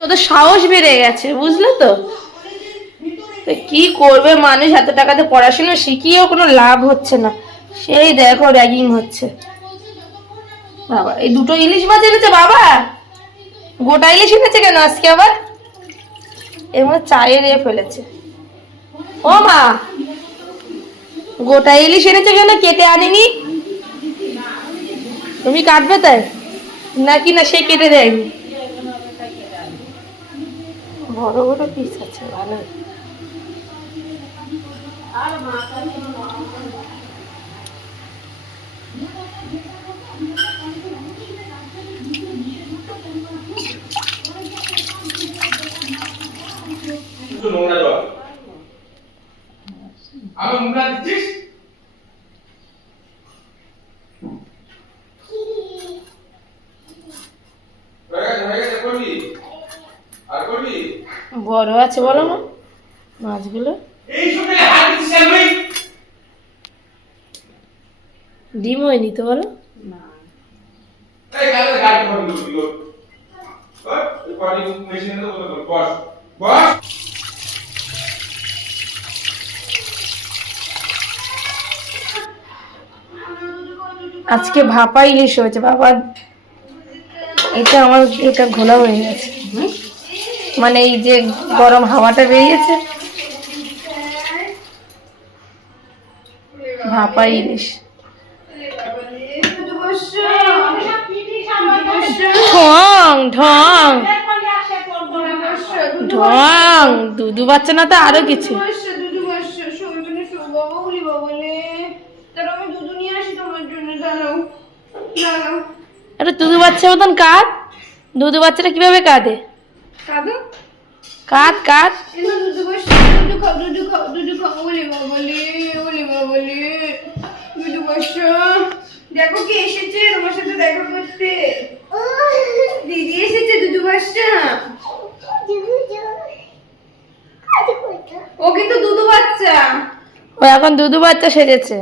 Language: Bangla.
তোদের সাহস বেড়ে গেছে, বুঝলে তো? কি করবে মানুষ, এত টাকাতে পড়াশোনা শিখিয়েও কোনো লাভ হচ্ছে না। সেই দেখো র্যাগিং হচ্ছে। বাবা, এই দুটো ইলিশ মাছ এনেছে বাবা। গোটা ইলিশ এনেছে কেন আজকে আবার? এর মধ্যে চায়ের ফেলেছে। ও মা, গোটা ইলিশ এনেছে কেন? কেটে আনেনি? তুমি কাটবে তাই নাকি? না সে কেটে দেয়নি? বড় বড় পিস আছে, ভালো। বড় আছে বলো না মাছগুলো। ডিম হয়নি তো বলো? আজকে ভাপা ইলিশ হয়েছে বাবা। এটা আমার এটা ঘোলা হয়ে গেছে, মানে এই যে গরম হাওয়াটা বেরিয়েছে। ভাপা ইলিশ ঢং ঢং ঢং। দুধু বাচ্চা না তো আরো কিছু। আরে দুধু বাচ্চার মতন কাঁদ। দুধু বাচ্চাটা কিভাবে কাঁদে? কাঁদ কাঁদ। দেখো কি এসেছে তোমার সাথে দেখা করতে। দিদি এসেছে দুধু বাচ্চা। ও কিন্তু দুধু বাচ্চা। ও এখন দুধু বাচ্চা সেজেছে।